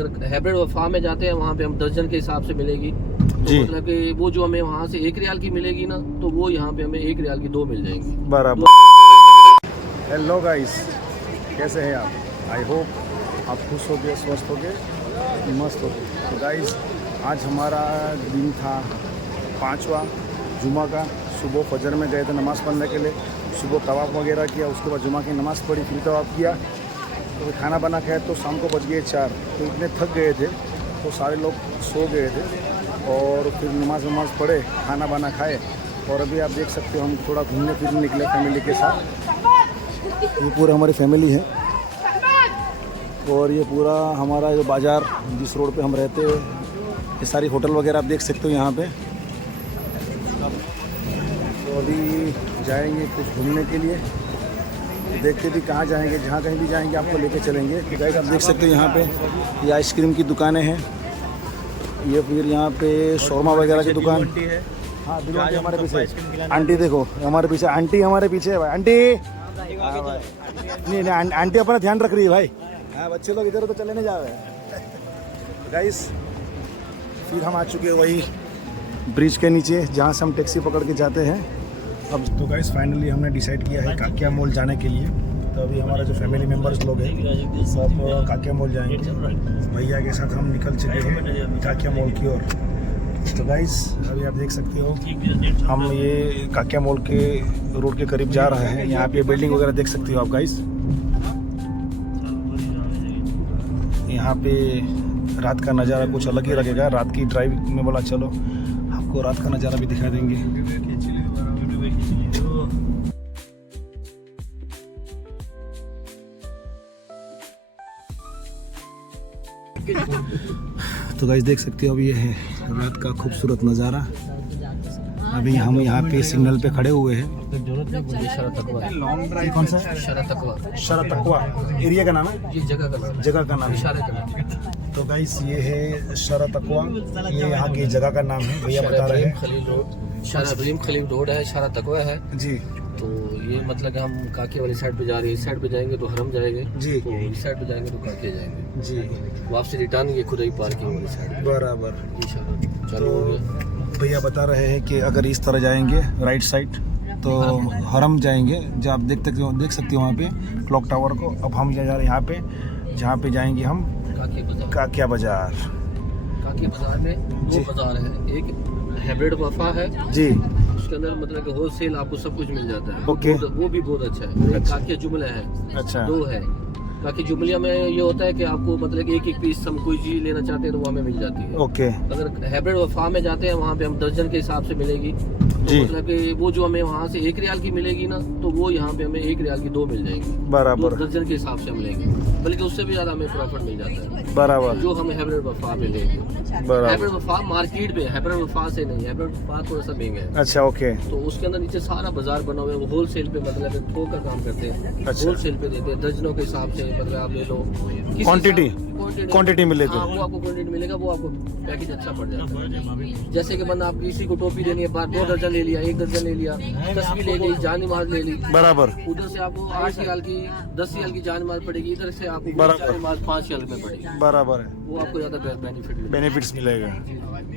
अगर हाइब्रिड वफा में जाते हैं वहाँ पे हम दर्जन के हिसाब से मिलेगी, तो मतलब कि वो जो हमें वहाँ से 1 रियाल की मिलेगी ना, तो वो यहाँ पे हमें 1 रियाल की 2 मिल जाएंगी। बराबर। हेलो गाइस, कैसे हैं आप? आई होप आप खुश हो गए, स्वस्थ हो गए, मस्त हो गए। तो गाइस आज हमारा दिन था 5वां जुमा का। सुबह फजर में गए थे नमाज़ पढ़ने के लिए, सुबह तवाफ़ वगैरह किया, उसके बाद जुमा की नमाज़ पढ़ी, फिर तवाफ़ किया, तो खाना बना खाया, तो शाम को बज गए 4। तो इतने थक गए थे तो सारे लोग सो गए थे, और फिर नमाज़ पढ़े, खाना बना खाए, और अभी आप देख सकते हो हम थोड़ा घूमने फिरने निकले फैमिली के साथ। ये पूरा हमारी फैमिली है, और ये पूरा हमारा जो बाज़ार जिस रोड पे हम रहते हैं, ये सारी होटल वगैरह आप देख सकते हो यहाँ पे। तो अभी जाएंगे कुछ घूमने के लिए, देखते भी कहाँ जाएंगे, जहाँ कहीं भी जाएंगे आपको लेके चलेंगे। तो गाइस आप देख सकते हो यहाँ पे ये आइसक्रीम की दुकानें हैं, ये फिर यहाँ पे शौरमा वगैरह की दुकान। हाँ बिल्कुल, हमारे पीछे आंटी देखो, हमारे पीछे आंटी, हमारे पीछे है भाई आंटी। नहीं आंटी अपना ध्यान रख रही है भाई। हाँ बच्चे लोग इधर तो चले नहीं जा रहे हैं। गाइस फिर हम आ चुके हैं वही ब्रिज के नीचे जहाँ से हम टैक्सी पकड़ के जाते हैं। अब तो गाइस फाइनली हमने डिसाइड किया है काकिया मॉल जाने के लिए। तो अभी हमारा जो फैमिली मेम्बर्स लोग हैं सब काकिया मॉल जाएंगे। भैया के साथ हम निकल चुके हैं काकिया मॉल की ओर। तो गाइस अभी आप देख सकते हो हम ये काकिया मॉल के रोड के करीब जा रहे हैं। यहाँ पे बिल्डिंग वगैरह देख सकते हो आप गाइस। यहाँ पे रात का नज़ारा कुछ अलग ही लगेगा। रात की ड्राइव में बोला चलो आपको रात का नज़ारा भी दिखा देंगे। तो गाइस देख सकते हो अभी ये है रात का खूबसूरत नज़ारा। अभी हम यहाँ पे सिग्नल पे खड़े हुए हैं। कौन सा? शरा तकवा एरिया का नाम है, ये जगह का नाम, जगह का नाम है। तो गाइस ये है शरा तकवा, ये यहाँ की जगह का नाम है। भैया बता रहे हैं शारा इब्राहिम खलील रोड है, शारा तकवा है जी। तो ये मतलब हम काके वाली साइड पे जा रहे हैं। इस साइड पे जाएंगे तो हरम जाएंगे जी, तो इस साइड पे जाएंगे तो काके जाएंगे जी। वापसी रिटर्न ये खुद ही पार्किंग वाली साइड। बराबर। चलो भैया बता रहे हैं कि अगर इस तरह जाएंगे राइट साइड तो हरम जाएंगे, जब आप देख सकते हो वहाँ पे क्लॉक टावर को। अब हम जा रहे हैं यहाँ पे जहाँ पे जाएंगे हम काकिया बाजार। काकिया बाजार में दो बाजार है, एक हाइब्रिड वफा है जी, उसके अंदर मतलब कि होलसेल आपको सब कुछ मिल जाता है। ओके। वो भी बहुत अच्छा है। एक काकिया जुमला है, अच्छा। 2 है। काकिया जुमलिया में ये होता है कि आपको मतलब कि एक पीस हम कोई चीज लेना चाहते हैं तो वो हमें मिल जाती है। ओके। अगर हाइब्रिड वफा में जाते हैं वहाँ पे हम दर्जन के हिसाब से मिलेगी, तो मतलब कि वो जो हमें वहाँ से 1 रियाल की मिलेगी ना, तो वो यहाँ पे हमें 1 रियाल की 2 मिल जाएंगी। बराबर। दर्जन के हिसाब से हम लेंगे, बल्कि उससे भी ज्यादा हमें प्रॉफिट मिल जाता है। बराबर। जो हम हाइब्रिड वफा में लेंगे। हाइब्रिड वफा मार्केट में, हाइब्रिड वफा से नहीं, हाइब्रिड वफा थोड़ा सा महंगा है। अच्छा ओके। तो उसके अंदर नीचे सारा बाजार बना हुआ है, वो होलसेल पे मतलब थोक का काम करते हैं। अच्छा। होलसेल पे देते हैं दर्जनों के हिसाब से, मतलब आप ले लो क्वांटिटी मिलेगी। हाँ, वो आपको क्वांटिटी मिलेगा, वो आपको पैकेज अच्छा पड़ जाता है। जैसे कि बंदा आप किसी को टोपी लेनी है, 2 दर्जन ले लिया, 1 दर्जन ले लिया, तस्वीर ले ली, जान नमाज ले ली। बराबर। उधर से आपको 8 रियाल की 10 रियाल की जान नमाज पड़ेगी, इधर से आपको जान नमाज 5 रियाल में पड़ेगी। बराबर है, वो आपको ज्यादा बेनिफिट्स मिलेगा।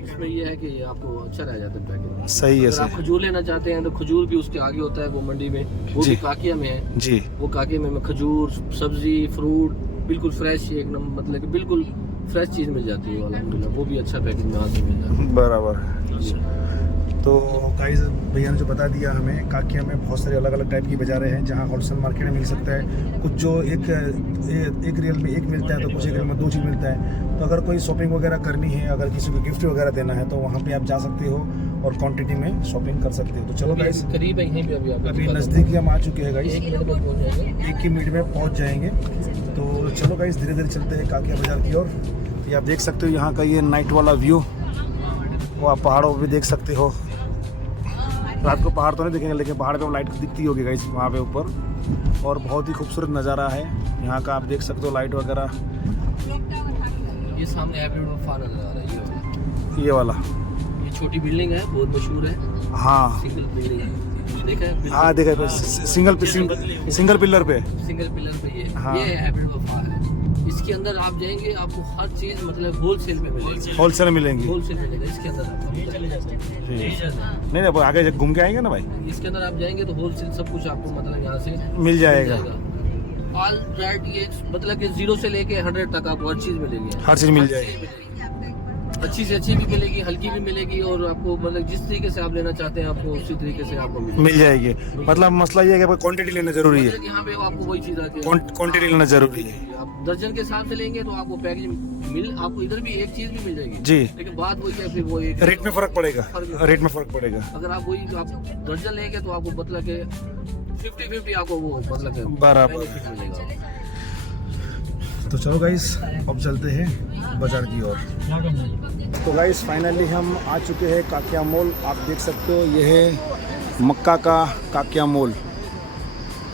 इसमें ये है कि आपको अच्छा रह जाता है पैकेज। सही है। अगर आप खजूर लेना चाहते हैं तो खजूर भी उसके आगे होता है, वो मंडी में, वो भी काकिया में है जी। वो काकिया में खजूर, सब्जी, फ्रूट बिल्कुल फ्रेश, एक नंबर मतलब कि बिल्कुल फ्रेश चीज़ मिल जाती है अल्हम्दुलिल्लाह। वो भी अच्छा पैकेज में आके मिल जाता है। बराबर। तो गाइस भैया ने जो बता दिया हमें, काकिया में बहुत सारे अलग अलग टाइप की बाज़ारें हैं जहाँ होलसेल मार्केट में मिल सकता है। कुछ जो एक रियल में 1 मिलता है, तो कुछ 1 रियल में 2 चीज़ मिलता है। तो अगर कोई शॉपिंग वगैरह करनी है, अगर किसी को गिफ्ट वगैरह देना है, तो वहाँ पे आप जा सकते हो और क्वांटिटी में शॉपिंग कर सकते हो। तो चलो गाइस करीब है यहीं पे, अभी नज़दीक ही हम आ चुके हैं गाइस, 1 मिनट में पहुंच जाएंगे, 1 ही मिनट में पहुँच जाएंगे। तो चलो गाइस धीरे धीरे चलते हैं काकिया बाज़ार की ओर। ये आप देख सकते हो यहाँ का ये नाइट वाला व्यू, वो आप पहाड़ों पे देख सकते हो। रात को पहाड़ तो नहीं दिखेंगे, लेकिन पहाड़ पे लाइट दिखती होगी गाइस वहाँ पे ऊपर, और बहुत ही खूबसूरत नज़ारा है यहाँ का। आप देख सकते हो लाइट वगैरह। ये सामने हाइब्रिड वफा नजर आ रहा है, ये वाला, ये छोटी बिल्डिंग है, बहुत मशहूर है। हाँ सिंगल बिल्डिंग है, देखा है? हाँ देखा है, सिंगल पिलर पे सिंगल पिलर पे ये हाँ। ये हाइब्रिड वफा है। اس کے اندر آپ جائیں گے آپ کو ہر چیز مطلب ہول سیل میں ملے گی. ہول سیل ملیں گی. ہول سیل ملے گا اس کے اندر. نہیں آگے گھوم کے آئیں گے نا بھائی. اس کے اندر آپ جائیں گے تو ہول سیل سب کچھ آپ کو مطلب یہاں سے مل جائے گا. آل رائٹ یہ مطلب کہ 0 سے لے کے 100 تک آپ کو ہر چیز ملے گی. ہر چیز مل جائے گی. اچھی سے اچھی بھی ملے گی, ہلکی بھی ملے گی, اور آپ کو مطلب جس طریقے سے آپ لینا چاہتے ہیں آپ کو اسی طریقے سے آپ کو مل جائے گی. مطلب مسئلہ یہ ہے کہ کوانٹٹی لینا ضروری ہے. یہاں پہ آپ کو وہی چیز آتی ہے, کوانٹٹی لینا ضروری ہے. آپ درجن کے حساب سے لیں گے تو آپ کو پیکج آپ کو ادھر بھی ایک چیز بھی مل جائے گی جی, لیکن بات وہی ہے پھر وہ ریٹ میں فرق پڑے گا. ریٹ میں فرق پڑے گا. اگر آپ وہی آپ درجن لیں گے تو آپ کو مطلب کہ 50-50 آپ کو وہ مطلب کہ برابر. ملے گا. تو چلو گائز اب چلتے ہیں بازار کی اور. تو گائز فائنلی ہم آ چکے ہیں کاکیا مول. آپ دیکھ سکتے ہو یہ ہے مکہ کا کاکیا مول.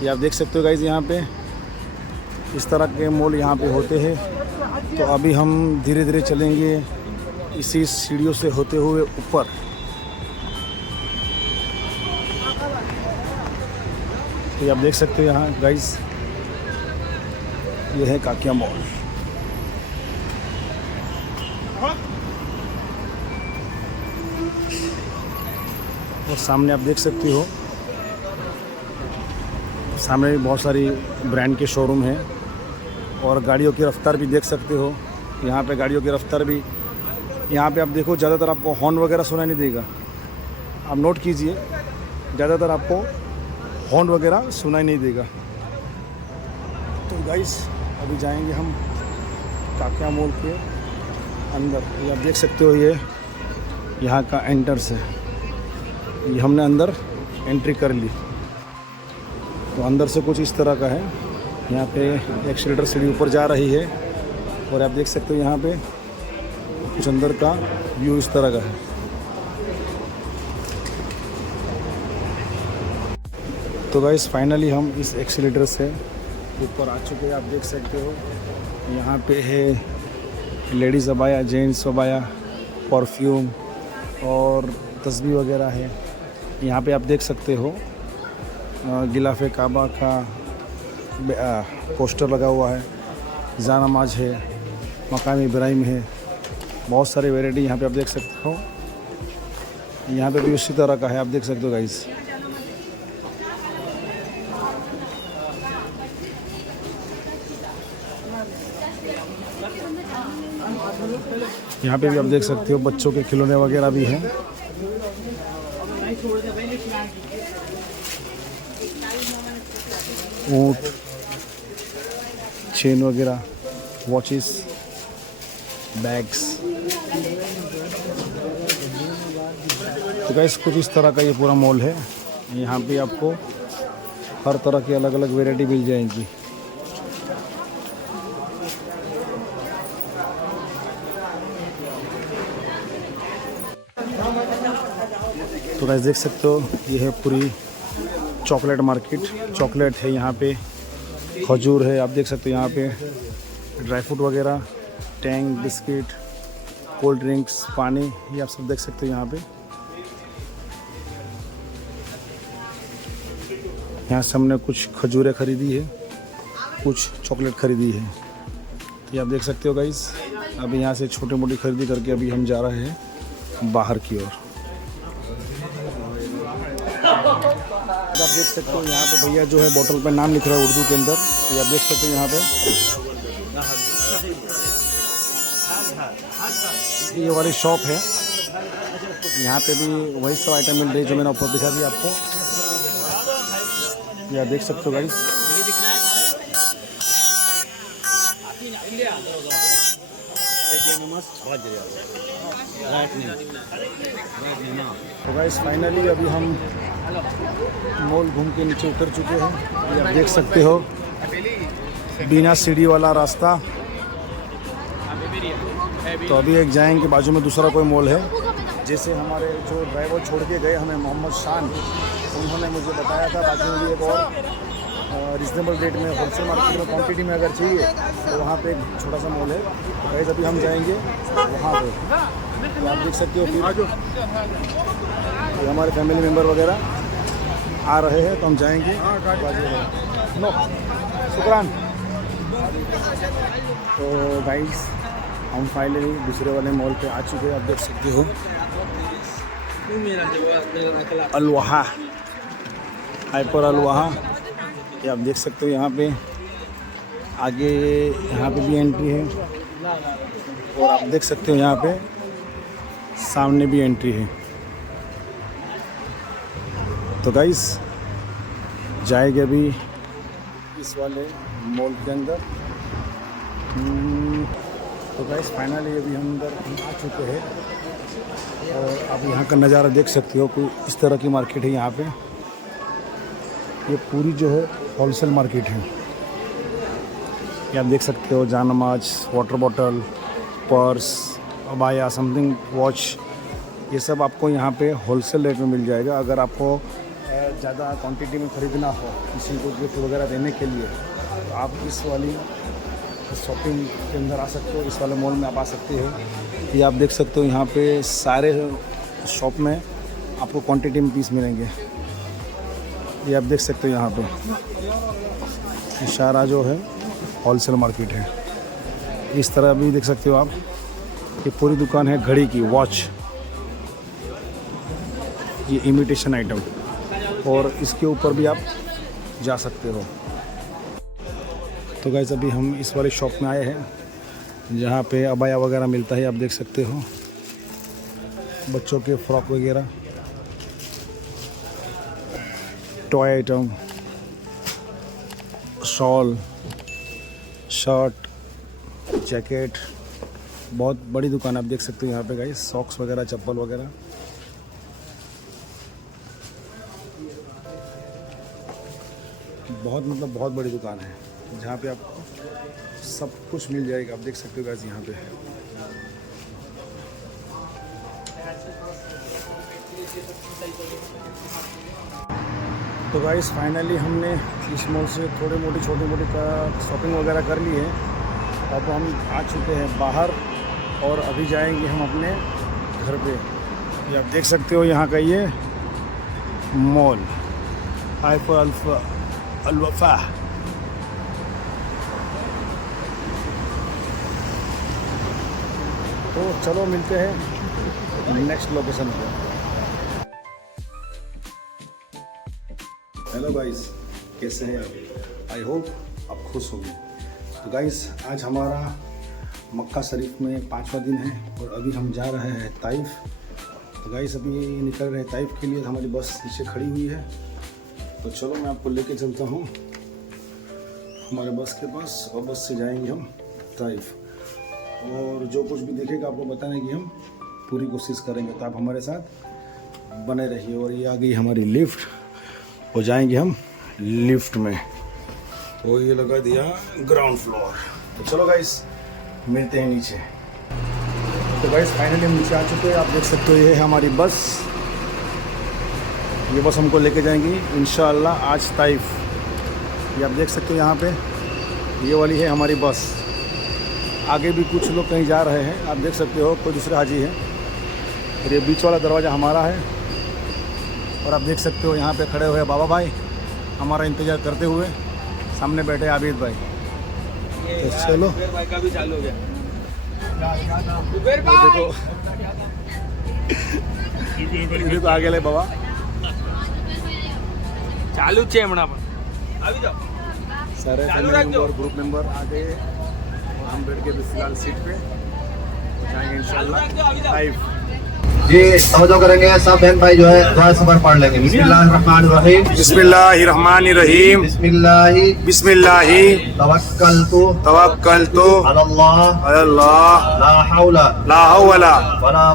یہ آپ دیکھ سکتے ہو گائز یہاں پہ اس طرح کے مول یہاں پہ ہوتے ہیں. تو ابھی ہم دھیرے دھیرے چلیں گے اسی سیڑھیوں سے ہوتے ہوئے اوپر. تو یہ آپ دیکھ سکتے ہو یہاں گائز یہ ہے کاکیا مال. اور سامنے آپ دیکھ سکتے ہو سامنے بھی بہت ساری برانڈ کے شو روم ہیں, اور گاڑیوں کی رفتار بھی دیکھ سکتے ہو. یہاں پہ گاڑیوں کی رفتار بھی یہاں پہ آپ دیکھو زیادہ تر آپ کو ہارن وغیرہ سنائی نہیں دے گا. آپ نوٹ کیجئے زیادہ تر آپ کو ہارن وغیرہ سنائی نہیں دے گا. تو گائز ابھی جائیں گے ہم کاکیا مول کے اندر. یہ آپ دیکھ سکتے ہو یہ یہاں کا انٹرس ہے. یہ ہم نے اندر انٹری کر لی. تو اندر سے کچھ اس طرح کا ہے. یہاں پہ ایکسیلیٹر سیڑھی اوپر جا رہی ہے, اور آپ دیکھ سکتے ہو یہاں پہ کچھ اندر کا ویو اس طرح کا ہے. تو گائز فائنلی ہم اس ایکسیلیٹر سے اوپر آ چکے ہیں. آپ دیکھ سکتے ہو یہاں پہ ہے لیڈیز ابایا, جینٹس ابایا, پرفیوم اور تسبیح وغیرہ ہے. یہاں پہ آپ دیکھ سکتے ہو غلاف کعبہ کا پوسٹر لگا ہوا ہے. جانماز ہے, مقام ابراہیم ہے, بہت سارے ویرائٹی یہاں پہ آپ دیکھ سکتے ہو. یہاں پہ بھی اسی طرح کا ہے, آپ دیکھ سکتے ہو گائز. یہاں پہ بھی آپ دیکھ سکتے ہو بچوں کے کھلونے وغیرہ بھی ہیں. اونٹ, چین وغیرہ, واچز, بیگس. تو گائز کچھ اس طرح کا یہ پورا مال ہے. یہاں پہ آپ کو ہر طرح کی الگ الگ ویرائٹی مل جائیں گی. تو گائز دیکھ سکتے ہو یہ ہے پوری چاکلیٹ مارکیٹ. چاکلیٹ ہے یہاں پہ, کھجور ہے, آپ دیکھ سکتے ہو یہاں پہ ڈرائی فروٹ وغیرہ, ٹینگ, بسکٹ, کولڈ ڈرنکس, پانی, یہ آپ سب دیکھ سکتے ہو یہاں پہ. یہاں سے ہم نے کچھ کھجوریں خریدی ہے, کچھ چاکلیٹ خریدی ہے. یہ آپ دیکھ سکتے ہو گائز. ابھی یہاں سے چھوٹی موٹی خریدی کر کے ابھی ہم جا رہے ہیں باہر کی اور. آپ دیکھ سکتے ہو یہاں پہ بھیا جو ہے بوٹل پہ نام لکھ رہا ہے اردو کے اندر. یہ آپ دیکھ سکتے ہو یہاں پہ یہ والی شاپ ہے. یہاں پہ بھی وہی سب آئٹم مل رہی ہے جو میں نے اوپر دکھا دیا آپ کو. یہ آپ دیکھ سکتے ہو گائز. تو گائز فائنلی ابھی ہم مال گھوم کے نیچے اتر چکے ہیں. یہ آپ دیکھ سکتے ہو بنا سیڑھی والا راستہ. تو ابھی ایک جائیں گے بازو میں دوسرا کوئی مال ہے. جیسے ہمارے جو ڈرائیور چھوڑ کے گئے ہمیں محمد شان, انہوں نے مجھے بتایا تھا باقی مجھے ایک اور ریزنیبل ریٹ میں ہول سیل مارکیٹ میں کوانٹٹی میں اگر چاہیے تو وہاں پہ ایک چھوٹا سا مال ہے. گائز ابھی ہم جائیں گے وہاں پہ. آپ دیکھ سکتے ہو پھر ہمارے فیملی ممبر وغیرہ آ رہے ہیں تو ہم جائیں گے. نو شکران. تو गाइस हम फाइनली दूसरे वाले मॉल पे आ चुके हैं. आप देख सकते हो अलवाहा, हाइपर अलवाहा, ये आप देख सकते हो. यहाँ पे आगे यहाँ पे भी एंट्री है और आप देख सकते हो यहाँ पे सामने भी एंट्री है. तो गाइस जाएंगे अभी इस वाले मॉल के अंदर. तो गाइस फाइनली अभी हम अंदर आ चुके हैं और आप यहाँ का नज़ारा देख सकते हो. कोई इस तरह की मार्केट है यहाँ पे. ये पूरी जो है होलसेल मार्केट है. ये आप देख सकते हो जानमाज, वाटर बॉटल, पर्स, अबाया, समथिंग, वॉच, ये सब आपको यहाँ पे होलसेल रेट में मिल जाएगा. अगर आपको ज़्यादा क्वांटिटी में ख़रीदना हो किसी को गिफ्ट वगैरह देने के लिए तो आप इस वाली शॉपिंग के अंदर आ सकते हो. इस वाले मॉल में आप आ सकते हो. ये आप देख सकते हो यहाँ पे सारे शॉप में आपको क्वांटिटी में पीस मिलेंगे. ये आप देख सकते हो यहाँ पे इशारा जो है होलसेल मार्केट है. इस तरह भी देख सकते हो आप. ये पूरी दुकान है घड़ी की, वॉच, ये इमिटेशन आइटम, और इसके ऊपर भी आप जा सकते हो. तो गाइस अभी हम इस वाले शॉप में आए हैं जहाँ पे अबाया वगैरह मिलता है. आप देख सकते हो बच्चों के फ्रॉक वगैरह, toy item, shawl, shirt, jacket. बहुत बड़ी दुकान आप देख सकते हो यहाँ पे गाइस. सॉक्स वगैरह, चप्पल वगैरह. बहुत बड़ी दुकान है जहाँ पे आपको सब कुछ मिल जाएगा. आप देख सकते हो गाइस यहाँ पे. तो गाइस फाइनली हमने इस मॉल से छोटी मोटी का शॉपिंग वगैरह कर ली है. अब हम आ चुके हैं बाहर और अभी जाएंगे हम अपने घर पे. ये आप देख सकते हो यहाँ का ये मॉल हाइपर अलवाहा. तो चलो मिलते हैं नेक्स्ट लोकेशन पे. हेलो गाइस, कैसे हैं आप? आई होप आप खुश होंगे. तो गाइस आज हमारा मक्का शरीफ में 5वां दिन है और अभी हम जा रहे हैं ताइफ. तो गाइस अभी निकल रहे हैं ताइफ के लिए. हमारी बस नीचे खड़ी हुई है. तो चलो मैं आपको लेके चलता हूँ हमारे बस के पास और बस से जाएंगे हम ताइफ. और जो कुछ भी देखेगा आपको बताने की हम पूरी कोशिश करेंगे. तो आप हमारे साथ बने रहिए. और ये आ गई हमारी लिफ्ट और जाएंगे हम लिफ्ट में. तो ये लगा दिया ग्राउंड फ्लोर. तो चलो गाइस मिलते हैं नीचे. तो गाइस फाइनली हम नीचे आ चुके हैं. आप देख सकते हो ये है हमारी बस. ये बस हमको लेके जाएंगी इंशाअल्लाह आज ताइफ. ये आप देख सकते हो यहाँ पे ये वाली है हमारी बस. आगे भी कुछ लोग कहीं जा रहे हैं. आप देख सकते हो कोई दूसरे हाजी है. और ये बीच वाला दरवाज़ा हमारा है. और आप देख सकते हो यहाँ पे खड़े हुए बाबा भाई हमारा इंतज़ार करते हुए. सामने बैठे आबिद भाई. तो चलो भाई का भी चालू हो गया. देखो तो आगे ले बाबा चालू છે હમણાં પણ આવી જાઓ. सारे फैमिली मेंबर, ग्रुप मेंबर आ गए और हम बैठ के फिलहाल सीट पे जाएंगे इंशाल्लाह लाइव. जी तवज्जो करेंगे सब बहन भाई जो है दुआ सफर पढ़ लेंगे. बिस्मिल्लाहिर्रहमानिर्रहीम. बिस्मिल्लाहिर्रहमानिर्रहीम. बिस्मिल्लाहि तवक्कलतु अल्लाह अल्लाह ला हौला वला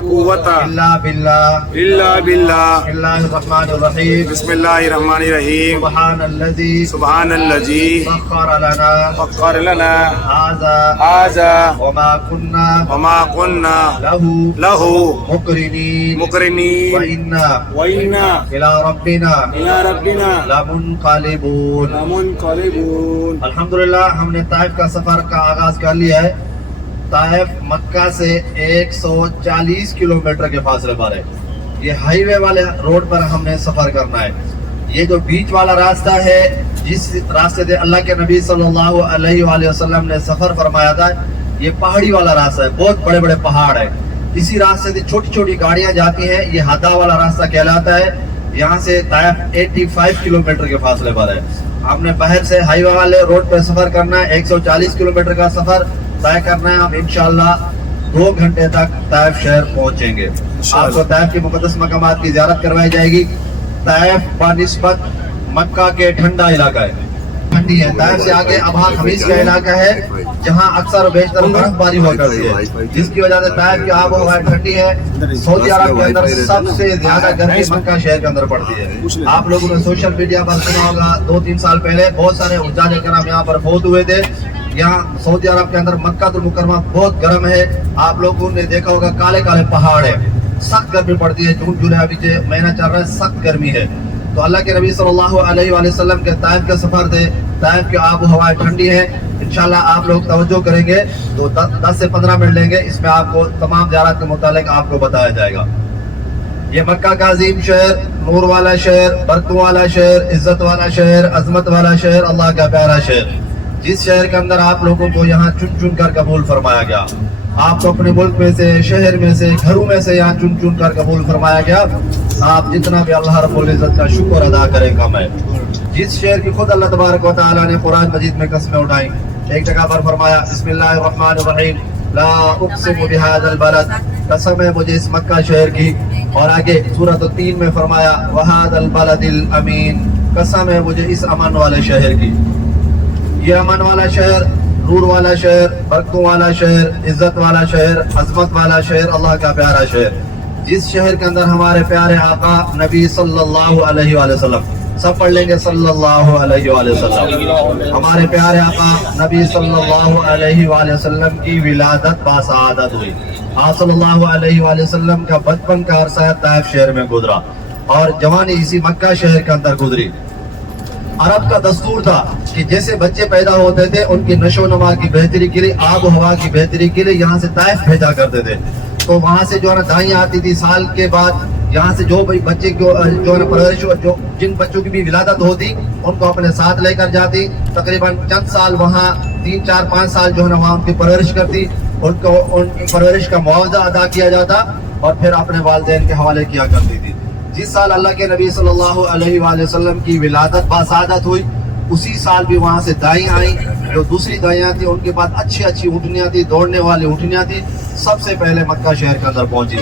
कुव्वता इल्ला बिल्लाह. बिस्मिल्लाहिर्रहमानिर्रहीम. बिस्मिल्लाहिर्रहमानिर्रहीम. सुब्हानल्लज़ी सख्खर लना हाज़ा वमा कुन्ना लहू मुकरिनीन व इन्ना इला रब्बिना लमुनक़लिबून. अल्हम्दुलिल्लाह हमने ताइफ का सफर का आगाज कर लिया है. ताइफ मक्का से 140 किलोमीटर के फासले पर है. ये हाईवे वाले रोड पर हमने सफर करना है. یہ جو بیچ والا راستہ ہے جس راستے سے اللہ کے نبی صلی اللہ علیہ وآلہ وسلم نے سفر فرمایا تھا، یہ پہاڑی والا راستہ ہے، بہت بڑے بڑے پہاڑ ہیں. اسی راستے سے چھوٹی چھوٹی گاڑیاں جاتی ہیں، یہ ہدا والا راستہ کہلاتا ہے. یہاں سے طائف 85 کلومیٹر کے فاصلے پر ہے. ہم نے باہر سے ہائی وے والے روڈ پہ سفر کرنا ہے، 140 کلومیٹر کا سفر طے کرنا ہے. ہم انشاءاللہ 2 گھنٹے تک طائف شہر پہنچیں گے. آپ کو طائف کے مقدس مقامات کی زیارت کروائی جائے گی. طائف بنسبت مکہ کے ٹھنڈا علاقہ ہے، ٹھنڈی ہے. طائف سے آگے ابہا خمیس کا علاقہ ہے جہاں اکثر و بیشتر برف باری ہوا کرتی ہے، جس کی وجہ سے طائف کی آب و ہوا ٹھنڈی ہے. سعودی عرب کے اندر سب سے زیادہ گرمی مکہ شہر کے اندر پڑتی ہے. آپ لوگوں نے سوشل میڈیا پر سنا ہوگا 2-3 سال پہلے بہت سارے حجاج کرام یہاں پر فوت ہوئے تھے. یہاں سعودی عرب کے اندر مکہ المکرمہ بہت گرم ہے. آپ لوگوں نے دیکھا ہوگا کالے کالے پہاڑ ہے، سخت گرمی پڑتی ہے. جون جولائی ابھی جو مہینہ چل رہا ہے سخت گرمی ہے. تو اللہ کے نبی صلی اللہ علیہ وآلہ وسلم کے طائف کا سفر تھے. طائف کی آب و ہوا ٹھنڈی ہے. انشاءاللہ آپ لوگ توجہ کریں گے تو 10 سے 15 منٹ لیں گے، اس میں آپ کو تمام زیارات کے متعلق آپ کو بتایا جائے گا. یہ مکہ کا عظیم شہر، نور والا شہر، برکتوں والا شہر، عزت والا شہر، عظمت والا شہر، اللہ کا پیارا شہر، جس شہر کے اندر آپ لوگوں کو یہاں چن چن کر قبول فرمایا گیا. آپ کو اپنے ملک میں سے، شہر میں سے، گھروں میں سے یہاں چن چن کر قبول فرمایا گیا. آپ جتنا بھی اللہ رب العزت کا شکر ادا کریں کم ہے. جس شہر کی خود اللہ تبارک و تعالیٰ نے قرآن مجید میں قسمیں اٹھائیں. ایک جگہ پر فرمایا بسم اللہ الرحمن الرحیم لا اقسم بهذا البلد، قسم ہے مجھے اس مکہ شہر کی. اور آگے سورۃ 3 میں فرمایا وهذا البلد الامین، قسم ہے مجھے اس امن والے شہر کی. یہ امن والا شہر، نور والا شہر، برکتوں والا شہر، عزت والا شہر، عظمت والا شہر، اللہ کا پیارا شہر، جس شہر کے اندر ہمارے پیارے آقا نبی صلی اللہ علیہ وآلہ وسلم، سب پڑھ لیں گے صلی اللہ علیہ وآلہ وسلم، ہمارے پیارے آقا نبی صلی اللہ علیہ وآلہ وسلم کی ولادت باسعادت ہوئی. آپ صلی اللہ علیہ وآلہ وسلم کا بچپن کا عرصہ طائف شہر میں گزرا اور جوانی اسی مکہ شہر کے اندر گزری. عرب کا دستور تھا کہ جیسے بچے پیدا ہوتے تھے ان کی نشو و نما کی بہتری کے لیے، آب و ہوا کی بہتری کے لیے یہاں سے طائف بھیجا کرتے تھے. تو وہاں سے جو ہے نا دائیں آتی تھی سال کے بعد. یہاں سے جو بچے جو ہے نا پرورش، جو جن بچوں کی بھی ولادت ہوتی ان کو اپنے ساتھ لے کر جاتی. تقریباً چند سال وہاں 3-4-5 سال جو ہے نا وہاں ان کی پرورش کرتی، ان کو ان کی پرورش کا معاوضہ ادا کیا جاتا اور پھر اپنے والدین کے حوالے کیا کرتی تھی. جس سال اللہ کے نبی صلی اللہ علیہ وآلہ وسلم کی ولادت باسعادت ہوئی اسی سال بھی وہاں سے دائیں آئیں. جو دوسری دائیاں تھیں ان کے بعد اچھی اچھی اونٹنیاں تھیں، دوڑنے والی اونٹنیاں تھیں. سب سے پہلے مکہ شہر کے اندر پہنچی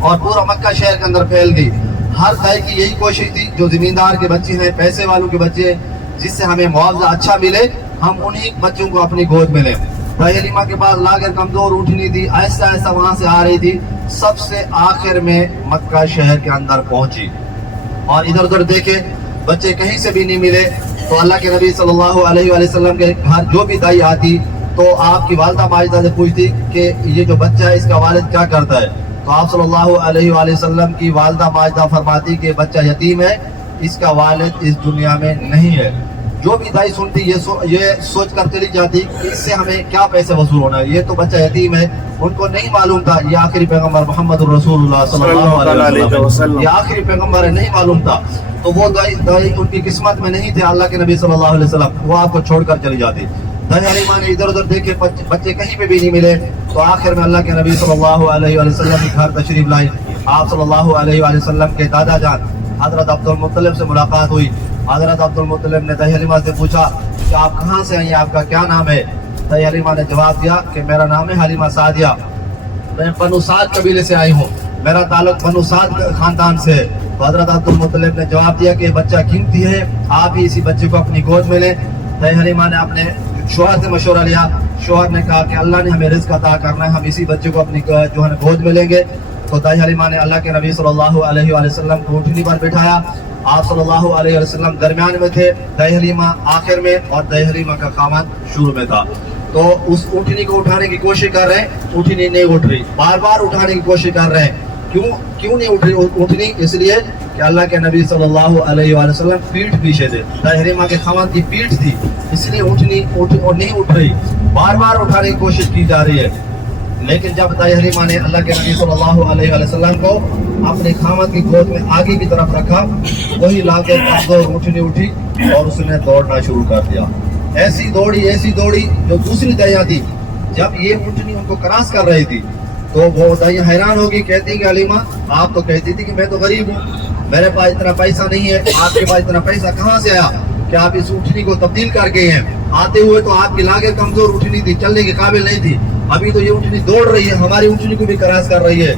اور پورا مکہ شہر کے اندر پھیل گئی. ہر دائی کی یہی کوشش تھی جو زمیندار کے بچے ہیں، پیسے والوں کے بچے ہیں، جس سے ہمیں معاوضہ اچھا ملے، ہم انہی بچوں کو اپنی گود میں لیں. بھائی حلیمہ کے پاس لاگر کمزور اونٹنی تھی، آہستہ آہستہ وہاں سے آ رہی تھی. سب سے آخر میں مکہ شہر کے اندر پہنچی اور ادھر ادھر دیکھے بچے کہیں سے بھی نہیں ملے. تو اللہ کے نبی صلی اللہ علیہ وآلہ وسلم کے گھر جو بھی دائی آتی تو آپ کی والدہ ماجدہ سے پوچھتی کہ یہ جو بچہ ہے اس کا والد کیا کرتا ہے. تو آپ صلی اللہ علیہ وآلہ وسلم کی والدہ ماجدہ فرماتی کہ بچہ یتیم ہے، اس کا والد اس دنیا میں نہیں ہے. جو بھی دائی سنتی یہ سوچ کر چلی جاتی کہ اس سے ہمیں کیا پیسے وصول ہونا ہے، یہ تو بچہ یتیم ہے. ان کو نہیں معلوم تھا یہ آخری پیغمبر محمد الرسول اللہ صلی اللہ علیہ وسلم، یہ آخری پیغمبر ہے، نہیں معلوم تھا. تو وہ دائی ان کی قسمت میں نہیں تھے اللہ کے نبی صلی اللہ علیہ وسلم، وہ آپ کو چھوڑ کر چلی جاتی. دائی حلیمہ نے ادھر ادھر دیکھے بچے کہیں پہ بھی نہیں ملے. تو آخر میں اللہ کے نبی صلی اللہ علیہ وسلم کے گھر تشریف لائی. آپ صلی اللہ علیہ وسلم کے دادا جان حضرت عبد المطلب سے ملاقات ہوئی. حضرت عبد المطلب نے دائی حلیمہ سے پوچھا کہ آپ کہاں سے آئی ہیں، آپ کا کیا نام ہے. دائی حلیمہ نے جواب دیا کہ میرا نام ہے حلیمہ سعدیہ، میں بنو سعد قبیلے سے آئی ہوں، میرا تعلق بنو سعد خاندان سے ہے. تو حضرت عبد المطلب نے جواب دیا کہ بچہ قیمتی ہے، آپ ہی اسی بچے کو اپنی گود میں لیں. دائی حلیمہ نے اپنے شوہر سے مشورہ لیا. شوہر نے کہا کہ اللہ نے ہمیں رزق عطا کرنا ہے، ہم اسی بچے کو اپنی جو ہے گود میں لیں گے. تو دائی حلیمہ نے اللہ کے نبی صلی اللہ علیہ وآلہ وسلم کو اونٹنی پر بٹھایا. آپ صلی اللہ علیہ وسلم درمیان میں تھے، دائی حلیمہ آخر میں اور دائی حلیمہ کا خاوند شروع میں تھا. تو اس اونٹنی کو اٹھانے کی کوشش کر رہے ہیں، اونٹنی نہیں اٹھ رہی، بار بار اٹھانے کی کوشش کر رہے ہیں. کیوں نہیں اٹھ رہی اونٹنی؟ اس لیے کہ اللہ کے نبی صلی اللہ علیہ وآلہ وسلم پیٹھ پیچھے تھے، دائی حلیمہ کے خاوند کی پیٹھ تھی، اس لیے اونٹنی نہیں اٹھ رہی. بار بار اٹھانے کی کوشش کی جا رہی ہے. लेकिन जब दाई हलीमा ने अल्लाह के नबी सल्लल्लाहु अलैहि वसल्लम को अपने खामद की गोद में आगे की तरफ रखा, वही लाकर कमजोर ऊँटनी उठी और उसने दौड़ना शुरू कर दिया। ऐसी दौड़ी जो दूसरी दैया थी, जब ये ऊँटनी उनको क्रॉस कर रही थी तो वो दैया हैरान होगी, कहती कि हलीमा आप तो कहती थी कि मैं तो गरीब हूँ, मेरे पास इतना पैसा नहीं है, आपके पास इतना पैसा कहाँ से आया? क्या आप इस ऊँटनी को तब्दील कर गए हैं? आते हुए तो आपकी लागत कमजोर ऊँटनी थी, चलने के काबिल नहीं थी, अभी तो ये ऊँटनी दौड़ रही है, हमारी ऊँटनी को भी क्रॉस कर रही है।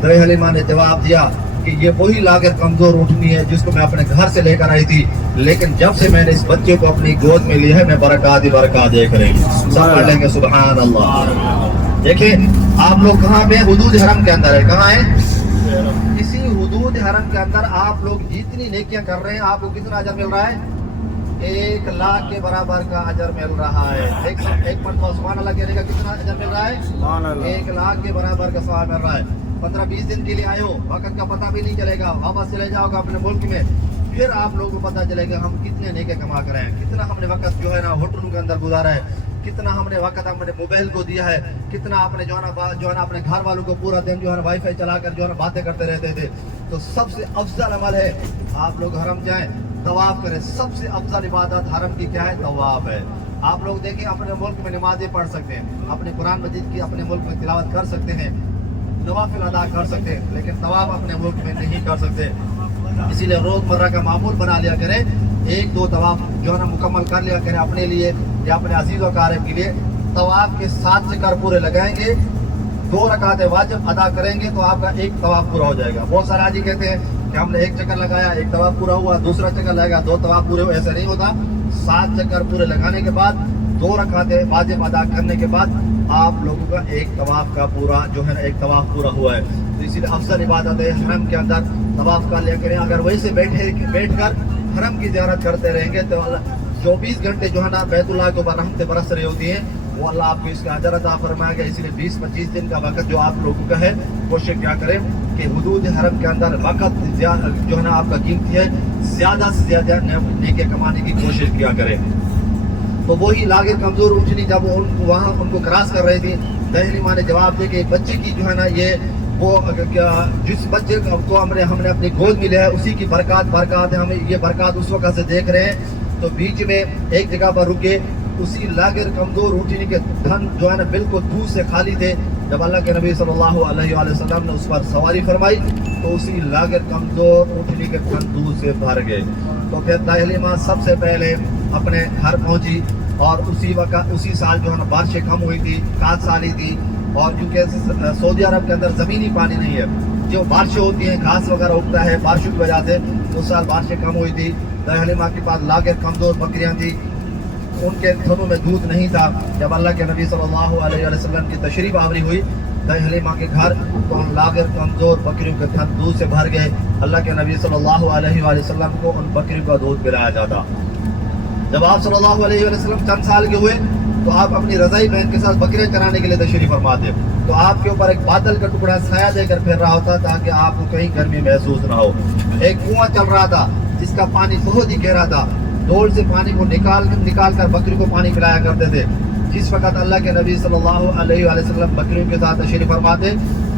तो हलीमा ने जवाब दिया कि ये वही लागत कमजोर ऊँटनी है जिसको मैं अपने घर से लेकर आई थी, लेकिन जब से मैंने इस बच्चे को अपनी गोद में लिया है मैं बरकत ही बरकत देख रही हूँ। सब पढ़ लेंगे सुभान अल्लाह। देखिए आप लोग कहाँ पे? हुदूद हरम के अंदर है। कहाँ है? इसी हुदूद हरम के अंदर आप लोग जितनी नेकियां कर रहे हैं, आपको कितना अजर मिल रहा है? 1 लाख के बराबर का अजर मिल रहा है। एक मरतबा सुभान अल्लाह कहने का कितना अजर मिल रहा है? 1 लाख के बराबर का सवाब मिल रहा है। 15-20 दिन के लिए आए हो, वक्त का पता भी नहीं चलेगा, वापस चले जाओगे अपने मुल्क में, फिर आप लोगों को पता चलेगा हम कितने नेके कमा कर रहे हैं, कितना हमने वक्त जो है ना होटलों के अंदर गुजारा है, कितना हमने वक्त अपने मोबाइल को दिया है, कितना आपने जो है ना अपने घर वालों को पूरा दिन जो है ना वाईफाई चलाकर जो है ना बातें करते रहते थे। तो सबसे अफजल अमल है आप लोग हरम जाएं, तवाफ करें। सबसे अफजल इबादत हरम की क्या है? तवाफ है। आप लोग देखें अपने मुल्क में नमाजें पढ़ सकते हैं, अपने कुरान मजीद की अपने मुल्क में तिलावत कर सकते हैं, नवाफिल अदा कर सकते हैं, लेकिन तवाफ अपने मुल्क में नहीं कर सकते। इसीलिए रोजमर्रा का मामूल बना लिया करें, 1-2 तवाफ जो है ना मुकम्मल कर लिया करें अपने लिए या अपने अजीज व कारब के लिए। तवाफ के 7 चक्कर पूरे लगाएंगे, 2 रकातें वाजिब अदा करेंगे तो आपका 1 तवाफ पूरा हो जाएगा। बहुत सारे हाजी कहते हैं कि हमने 1 चक्कर लगाया, 1 तवाफ पूरा हुआ, दूसरा चक्कर लगाया 2 तवाफ पूरे हुए, ऐसा नहीं होता। 7 चक्कर पूरे लगाने के बाद 2 रकातें वाजिब अदा करने के बाद आप लोगों का 1 तवाफ का पूरा जो है ना 1 तवाफ पूरा हुआ है। तो इसीलिए अफजल इबादत है हरम के अंदर तवाफ कर लिया करें। अगर वहीं से बैठकर हरम की ज़ियारत करते रहेंगे तो 24 घंटे जो है ना बैतुल्लाह के ऊपर रहमतें बरस रही होती हैं, वो अल्लाह आपको इसका अजर अता फरमाएगा। इसलिए 20-25 दिन का वक्त जो आप लोगों का है, कोशिश क्या करें कि हुदूद हरम के अंदर वक्त जो है ना आपका कीमती है, ज़्यादा से ज़्यादा नेके कमाने की कोशिश किया करें। तो वही लागे कमजोर ऊँटनी जब वहाँ उनको क्रॉस कर रही थी, दहली माँ ने जवाब दे कि बच्चे की जो है ना ये वो जिस बच्चे को हमने अपनी गोद में लिया है उसी की बरकत है, हमें ये बरकत उस वक्त से देख रहे हैं। तो बीच में एक जगह पर रुके, उसी लागिर कमजोर ऊँटनी के धन जो है ना बिल्कुल दूध से खाली थे। जब अल्लाह के नबी सल्लल्लाहु अलैहि वसल्लम ने उस पर सवारी फरमाई तो उसी लागिर कमजोर ऊँटनी के धन दूध से भर गए। तो फिर दाहिली माँ सबसे पहले अपने घर पहुंची और उसी साल जो है ना बारिशें कम हुई थी, काद साली थी, और क्योंकि सऊदी अरब के अंदर ज़मीनी पानी नहीं है, जो बारिशें होती हैं घास वगैरह उगता है बारिशों की वजह से, उस साल बारिशें कम हुई थी। दाहिली माँ के पास लागे कमज़ोर बकरियाँ थी, उनके थनों में दूध नहीं था। जब अल्लाह के नबी सल्लल्लाहु अलैहि वसल्लम की तशरीफ आवरी हुई दाहिली माँ के घर, तो उन लागे कमज़ोर बकरियों के थन दूध से भर गए। अल्लाह के नबी सल्लल्लाहु अलैहि वसल्लम को उन बकरियों का दूध पिलाया जाता। जब आप सल्लल्लाहु अलैहि वसल्लम चंद साल के हुए तो आप अपनी रज़ाई बहन के साथ बकरियां चराने के लिए तशरीफ फरमाते, तो आपके ऊपर एक बादल का टुकड़ा साया देकर फिर रहा होता ताकि आपको कहीं गर्मी महसूस ना हो। एक कुआं चल रहा था जिसका पानी बहुत ही गहरा था, डोल से पानी को निकाल कर बकरी को पानी पिलाया करते थे। जिस वक्त अल्लाह के नबी सल्लल्लाहु अलैहि वसल्लम बकरियों के साथ तशरीफ फरमाते,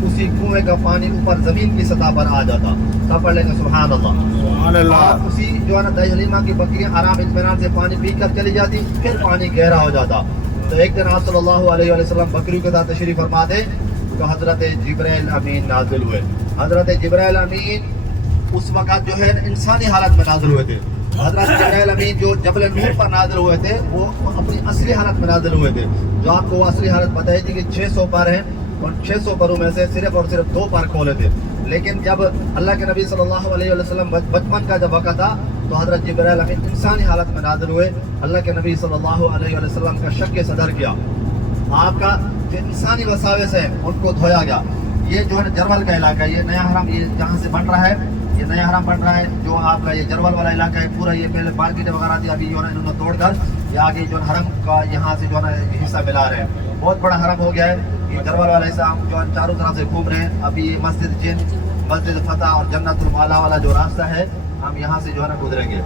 उसी कुएं का पानी ऊपर जमीन की सतह पर आ जाता। सब पढ़ लेंगे सुभान अल्लाह। उसी जो है ना दाहिली माँ की बकरियां आराम इत्मीनान से पानी पी कर चली जाती, फिर पानी गहरा हो जाता। तो एक दिन आप सल्लल्लाहु अलैहि वसल्लम बकरियों के साथ तशरीफ फरमाते तो हजरत जिब्राइल अमीन नाजिल हुए। हजरत जिब्राइल अमीन उस वक्त जो है इंसानी हालत में नाजिल हुए थे। हजरत जिब्राइल अमीन जो जबल नूर पर नाजिल हुए थे वो अपनी असली हालत में नाजिल हुए थे। जो आपको वो असली हालत बताई थी कि 600 पर हैं और 600 परों में से सिर्फ और सिर्फ 2 पर खोले थे। लेकिन जब अल्लाह के नबी सल्लल्लाहु अलैहि वसल्लम बचपन का जब वक़्त था तो हजरत जिब्राइल अमीन इंसानी हालत में नाजिल हुए। अल्लाह के नबी सल्लल्लाहु अलैहि वसल्लम का शक सदर किया, आपका जो इंसानी वसावेस है उनको धोया गया। ये जो है जरवल का इलाका है, ये नया हरम ये जहाँ से बन रहा है, ये नया हरम बन रहा है जो आपका ये जरवल वाला इलाका है पूरा। ये पहले मार्केट वगैरह थी, अभी जो है इन्होंने तोड़कर ये आगे जो हरम का यहाँ से जो है हिस्सा मिला रहे हैं। बहुत बड़ा हरम हो गया है ये जरवल वाला हिस्सा। हम जो है चारों तरफ से घूम रहे हैं। अभी ये मस्जिद जिन, मस्जिद फतह और जन्नतुल माला वाला जो रास्ता है, हम यहाँ से जो है ना गुजरेंगे।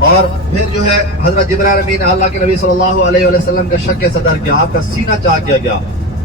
اور پھر جو ہے حضرت جبرائیل امین نے اللہ کے نبی صلی اللہ علیہ وسلم کا شق صدر کیا، آپ کا سینہ چاک کیا گیا،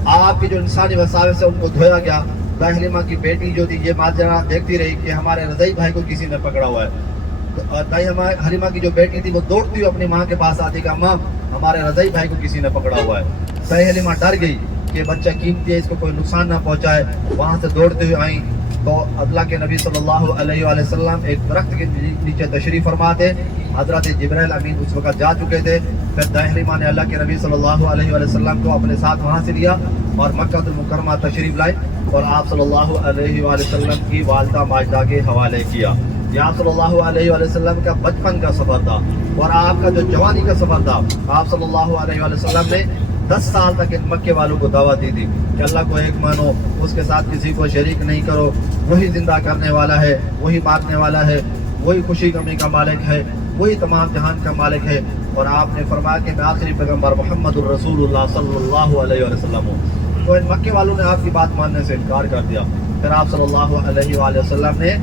آپ کی جو انسانی وساوس سے ان کو دھویا گیا۔ دائی حلیمہ کی بیٹی جو تھی یہ ماجرا دیکھتی رہی کہ ہمارے رضائی بھائی کو کسی نے پکڑا ہوا ہے۔ دائی حلیمہ کی جو بیٹی تھی وہ دوڑتی ہوئی اپنی ماں کے پاس آتی کہ اماں ہمارے رضائی بھائی کو کسی نے پکڑا ہوا ہے۔ دائی حلیمہ ڈر گئی کہ بچہ قیمتی ہے، اس کو کوئی نقصان نہ پہنچائے، وہاں سے دوڑتے ہوئے آئیں تو اللہ کے نبی صلی اللہ علیہ وآلہ وسلم ایک درخت کے نیچے تشریف فرما تھے۔ حضرت جبرائیل امین اس وقت جا چکے تھے۔ پھر دائی حلیمہ نے اللہ کے نبی صلی اللہ علیہ وآلہ وسلم کو اپنے ساتھ وہاں سے لیا اور مکہ المکرمہ تشریف لائے اور آپ صلی اللہ علیہ وآلہ وسلم کی والدہ ماجدہ کے حوالے کیا۔ یہ آپ صلی اللہ علیہ وآلہ وسلم کا بچپن کا سفر تھا اور آپ کا جو جوانی کا سفر تھا۔ آپ صلی اللہ علیہ وآلہ وسلم نے 10 سال تک ان مکے والوں کو دعوت دی تھی کہ اللہ کو ایک مانو، اس کے ساتھ کسی کو شریک نہیں کرو، وہی زندہ کرنے والا ہے، وہی مارنے والا ہے، وہی خوشی غمی کا مالک ہے، وہی تمام جہان کا مالک ہے۔ اور آپ نے فرمایا کہ میں آخری پیغمبر محمد الرسول اللہ صلی اللہ علیہ وسلم ہوں۔ تو ان مکے والوں نے آپ کی بات ماننے سے انکار کر دیا۔ پھر آپ صلی اللہ علیہ وآلہ وسلم نے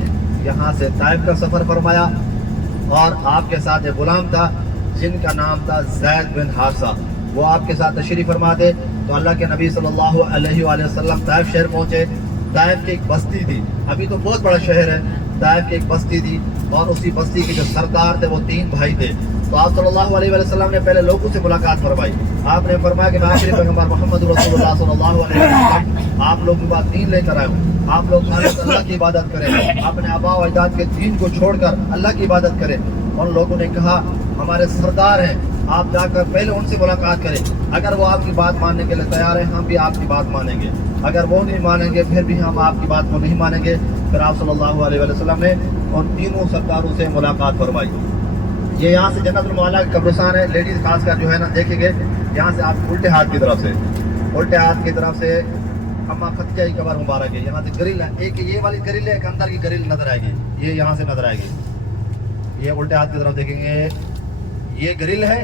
یہاں سے طائف کا سفر فرمایا اور آپ کے ساتھ ایک غلام تھا جن کا نام تھا زید بن حارثہ، وہ آپ کے ساتھ تشریف فرما تھے۔ تو اللہ کے نبی صلی اللہ علیہ وآلہ وسلم طائف شہر پہنچے۔ طائف کی ایک بستی تھی، ابھی تو بہت بڑا شہر ہے، طائف کی ایک بستی تھی اور اسی بستی کے جو سردار تھے وہ 3 بھائی تھے۔ تو آپ صلی اللہ علیہ وآلہ وسلم نے پہلے لوگوں سے ملاقات فرمائی۔ آپ نے فرمایا کہ میں آخری پیغمبر محمد رسول اللہ صلی اللہ علیہ وسلم آپ لوگوں کے بعد دین لے کر آئے ہوں، آپ لوگ اللہ کی عبادت کریں، اپنے آبا و اجداد کے دین کو چھوڑ کر اللہ کی عبادت کریں۔ اور لوگوں نے کہا ہمارے سردار ہیں، آپ جا کر پہلے ان سے ملاقات کریں، اگر وہ آپ کی بات ماننے کے لیے تیار ہیں ہم بھی آپ کی بات مانیں گے، اگر وہ نہیں مانیں گے پھر بھی ہم آپ کی بات کو نہیں مانیں گے۔ پھر آپ صلی اللہ علیہ وسلم نے ان تینوں سرداروں سے ملاقات فرمائی۔ یہ یہاں سے جنت المعلیٰ کا قبرستان ہے، لیڈیز خاص کر جو ہے نا دیکھیں گے، یہاں سے آپ الٹے ہاتھ کی طرف سے اماں ختیجہ کی قبر مبارک ہے، یہاں سے گرل ہے، ایک یہ والی گرل ہے، ایک اندر کی گرل نظر آئے گی، یہ یہاں سے نظر آئے گی، یہ الٹے ہاتھ کی طرف دیکھیں گے، یہ گرل ہے،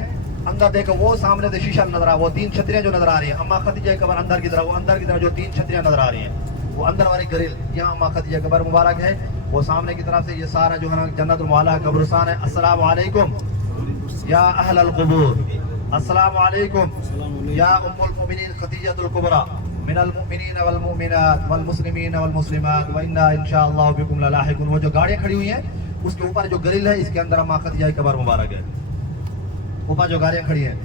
اندر دیکھو وہ سامنے سے شیشہ نظر آ، وہ 3 چھتریاں جو نظر آ رہی ہیں، اماں ختیجہ کی قبر اندر کی طرف، وہ اندر کی طرف جو 3 چھتریاں نظر آ رہی ہیں وہ اندر والی گرل، یہاں اماں ختیجہ کی قبر مبارک ہے، وہ سامنے کی طرف سے یہ سارا جو ہے نا جنت المعلیٰ کا قبرستان ہے۔ السلام علیکم یا اہل القبور، السلام علیکم یا ام المؤمنین خدیجہ الکبریٰ من المؤمنین والمؤمنات والمسلمین والمسلمات وانا انشاءاللہ بکم للاحقون۔ وہ جو گاڑیاں کھڑی ہوئی ہیں اس کے اوپر جو گرل ہے اس کے اندر اماں ختیجہ کی قبر مبارک ہے، اوپر جو گاڑیاں کھڑی ہیں۔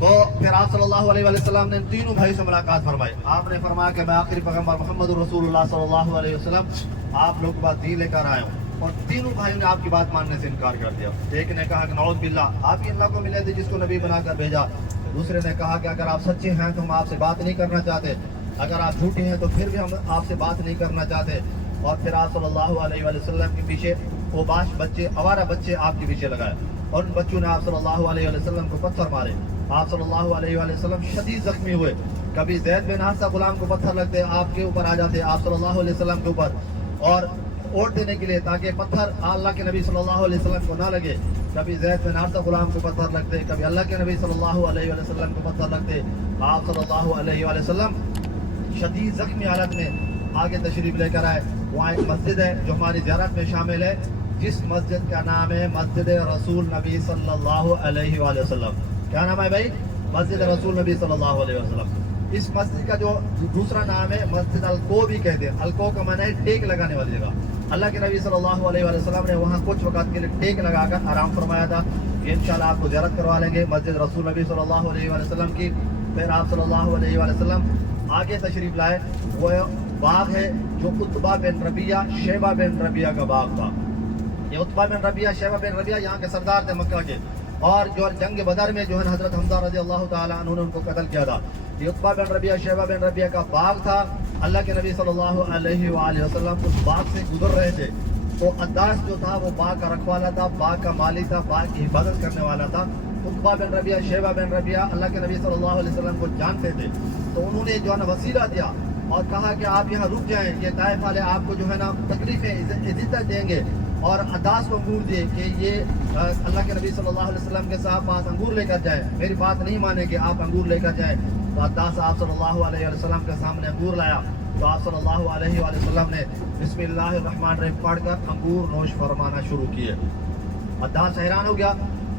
تو پھر آپ صلی اللہ علیہ وسلم نے ان تینوں بھائی سے ملاقات فرمائی۔ آپ نے فرمایا کہ میں آخری پیغمبر محمد رسول اللہ صلی اللہ علیہ وسلم آپ لوگوں کے بعد دین لے کر آیا ہوں۔ اور تینوں بھائیوں نے آپ کی بات ماننے سے انکار کر دیا۔ ایک نے کہا کہ نعوذ باللہ آپ ہی اللہ کو ملے تھے جس کو نبی بنا کر بھیجا۔ دوسرے نے کہا کہ اگر آپ سچے ہیں تو ہم آپ سے بات نہیں کرنا چاہتے، اگر آپ جھوٹے ہیں تو پھر بھی ہم آپ سے بات نہیں کرنا چاہتے۔ اور پھر آپ صلی اللہ علیہ وسلم کے پیچھے اوباش بچے، آوارہ بچے آپ کے پیچھے لگائے اور ان بچوں نے آپ صلی اللہ علیہ وسلم کو پتھر مارے۔ آپ صلی اللہ علیہ وسلم شدید زخمی ہوئے، کبھی زید بن حارثہ غلام کو پتھر لگتے آپ کے اوپر آ جاتے، آپ صلی اللہ علیہ وسلم کے اوپر، اور اوٹ دینے کے لیے تاکہ پتھر اللہ کے نبی صلی اللہ علیہ وسلم کو نہ لگے، کبھی زید بن حارثہ غلام کو پتھر لگتے، کبھی اللہ کے نبی صلی اللہ علیہ وسلم کو پتھر لگتے۔ آپ صلی اللہ علیہ وسلم شدید زخمی حالت میں آگے تشریف لے کر آئے۔ وہاں ایک مسجد ہے جو ہماری زیارت میں شامل ہے، جس مسجد کا نام ہے مسجد رسول نبی صلی اللہ علیہ وآلہ وسلم۔ کیا نام ہے بھائی؟ مسجد رسول نبی صلی اللہ علیہ وسلم۔ اس مسجد کا جو دوسرا نام ہے مسجد الکو بھی کہتے ہیں، الکو کا معنی ہے ٹیک لگانے والی جگہ۔ اللہ کے نبی صلی اللہ علیہ وآلہ وسلم نے وہاں کچھ وقت کے لیے ٹیک لگا کر آرام فرمایا تھا کہ انشاءاللہ آپ کو زیارت کروا لیں گے مسجد رسول نبی صلی اللہ علیہ وآلہ وسلم کی۔ پھر آپ صلی اللہ علیہ وآلہ وسلم آگے تشریف لائے، وہ باغ ہے جو عتبہ بن ربیعہ شیبہ بن ربیعہ کا باغ تھا۔ یہ عتبہ بن ربیعہ شیبہ بن ربیعہ یہاں کے سردار تھے مکہ کے، اور جو جنگ بدر میں جو ہے حضرت حمزہ رضی اللہ تعالیٰ عنہ نے ان کو قتل کیا تھا۔ یہ عتبہ بن ربیعہ شیبہ بن ربیعہ کا باغ تھا۔ اللہ کے نبی صلی اللہ علیہ وآلہ وسلم اس باغ سے گزر رہے تھے، تو عداس جو تھا وہ باغ کا رکھوالا تھا، باغ کا مالی تھا، باغ کی حفاظت کرنے والا تھا۔ عتبہ بن ربیعہ شیبہ بن ربیعہ اللہ کے نبی صلی اللہ علیہ وسلم کو جانتے تھے، تو انہوں نے جو ہے نا وسیلہ دیا اور کہا کہ آپ یہاں رک جائیں، یہ طائف والے آپ کو جو ہے نا تکلیفیں عزت دیں گے، اور عداس کو انگور دے کہ یہ اللہ کے نبی صلی اللہ علیہ وسلم کے ساتھ پاس انگور لے کر جائیں، میری بات نہیں مانیں کہ آپ انگور لے کر جائیں۔ تو عداس آپ صلی اللہ علیہ وسلم کے سامنے انگور لایا، تو آپ صلی اللہ علیہ وسلم نے بسم اللہ الرحمن الرحیم پڑھ کر انگور نوش فرمانا شروع کیے۔ अद्दास हैरान हो गया।